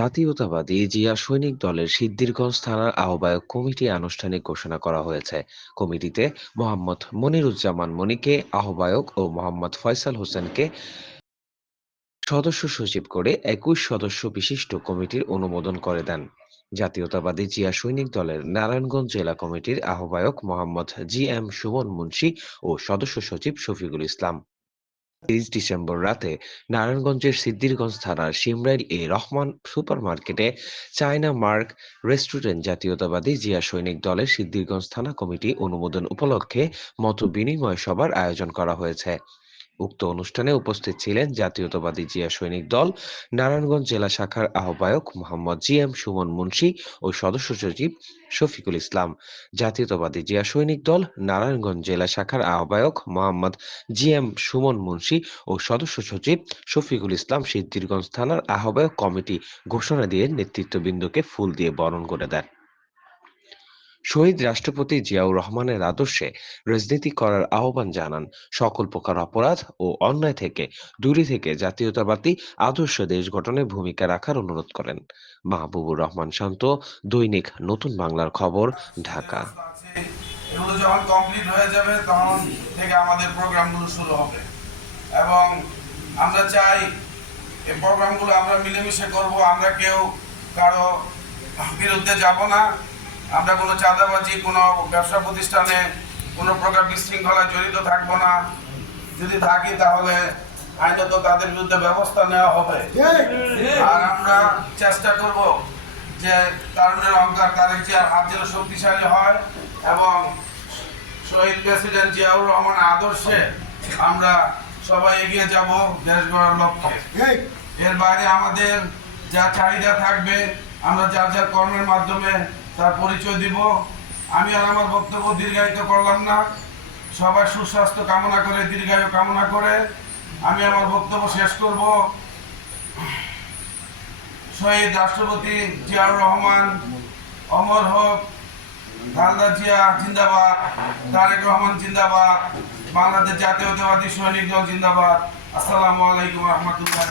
জাতীয়তাবাদী জিয়া সৈনিক দলের সিদ্ধিরগঞ্জ থানার আহ্বায়ক কমিটি আনুষ্ঠানিক ঘোষণা করা হয়েছে। কমিটিতে মোহাম্মদ মনিরুজ্জামান মনিকে আহ্বায়ক ও মোহাম্মদ ফয়সাল হোসেনকে সদস্য সচিব করে ২১ সদস্য বিশিষ্ট কমিটির অনুমোদন করে দেন। জাতীয়তাবাদী জিয়া সৈনিক দলের নারায়ণগঞ্জ জেলা কমিটির আহ্বায়ক মোহাম্মদ জি এম সুমন মুন্সি ও সদস্য সচিব শফিকুল ইসলাম ৩০ ডিসেম্বর রাতে নারায়ণগঞ্জের সিদ্ধিরগঞ্জ থানার শিমরাইল এ রহমান সুপার মার্কেটে চায়না মার্ক রেস্টুরেন্ট জাতীয়তাবাদী জিয়া সৈনিক দলের সিদ্ধিরগঞ্জ থানা কমিটি অনুমোদন উপলক্ষে মত বিনিময় সভার আয়োজন করা হয়েছে। উক্ত অনুষ্ঠানে উপস্থিত ছিলেন জাতীয়তাবাদী জিয়া সৈনিক দল নারায়ণগঞ্জ জেলা শাখার আহ্বায়ক মোহাম্মদ জি এম সুমন মুন্সি ও সদস্য সচিব শফিকুল ইসলাম, জাতীয়তাবাদী জিয়া সৈনিক দল নারায়ণগঞ্জ জেলা শাখার আহ্বায়ক মোহাম্মদ জি এম সুমন মুন্সি ও সদস্য সচিব শফিকুল ইসলাম সিদ্ধিরগঞ্জ থানার আহ্বায়ক কমিটি ঘোষণা দিয়ে নেতৃত্ববৃন্দকে ফুল দিয়ে বরণ করে দেন। শহীদ রাষ্ট্রপতি জিয়াউর রহমানের আদর্শে রাজনীতি করার আহ্বান জানান। সকল প্রকার অপরাধ ও অন্যায় থেকে দূরে থেকে জাতীয়তাবাদী আদর্শ দেশ গঠনে ভূমিকা রাখার অনুরোধ করেন। মাহবুবুর রহমান শান্ত, দৈনিক নতুন বাংলার খবর, ঢাকা। এগুলো যখন কমপ্লিট হয়ে যাবে তখন থেকে আমাদের প্রোগ্রামগুলো শুরু হবে এবং আমরা চাই এই প্রোগ্রামগুলো আমরা মিলেমিশে করব। আমরা কেউ কারো বিরুদ্ধে যাব না। আমরা কোনো চাঁদাবাজি, কোনো ব্যবসা প্রতিষ্ঠানে কোনো প্রকার বিশৃঙ্খলায় জড়িত থাকবো না। যদি থাকি তাহলে আইনত তাদের বিরুদ্ধে ব্যবস্থা নেওয়া হবে। আর আমরা চেষ্টা করব যে তারুণের অহংকার তারেক জিয়ার হাত যেন শক্তিশালী হয় এবং শহীদ প্রেসিডেন্ট জিয়াউর রহমানের আদর্শে আমরা সবাই এগিয়ে যাব দেশ গড়ার লক্ষ্যে। এর বাইরে আমাদের যা চাহিদা থাকবে আমরা যার যার কর্মের মাধ্যমে তার পরিচয় দিব। আমি আর আমার বক্তব্য দীর্ঘায়িত করলাম না। সবার সুস্বাস্থ্য কামনা করে, দীর্ঘায়ু কামনা করে আমি আমার বক্তব্য শেষ করব। শহীদ রাষ্ট্রপতি জিয়াউর রহমান অমর হোক, খালেদা জিয়া জিন্দাবাদ, তারেক রহমান জিন্দাবাদ, বাংলাদেশ জাতীয়তাবাদী সৈনিক দল জিন্দাবাদ। আসসালামু আলাইকুম রহমতুল্লাহ।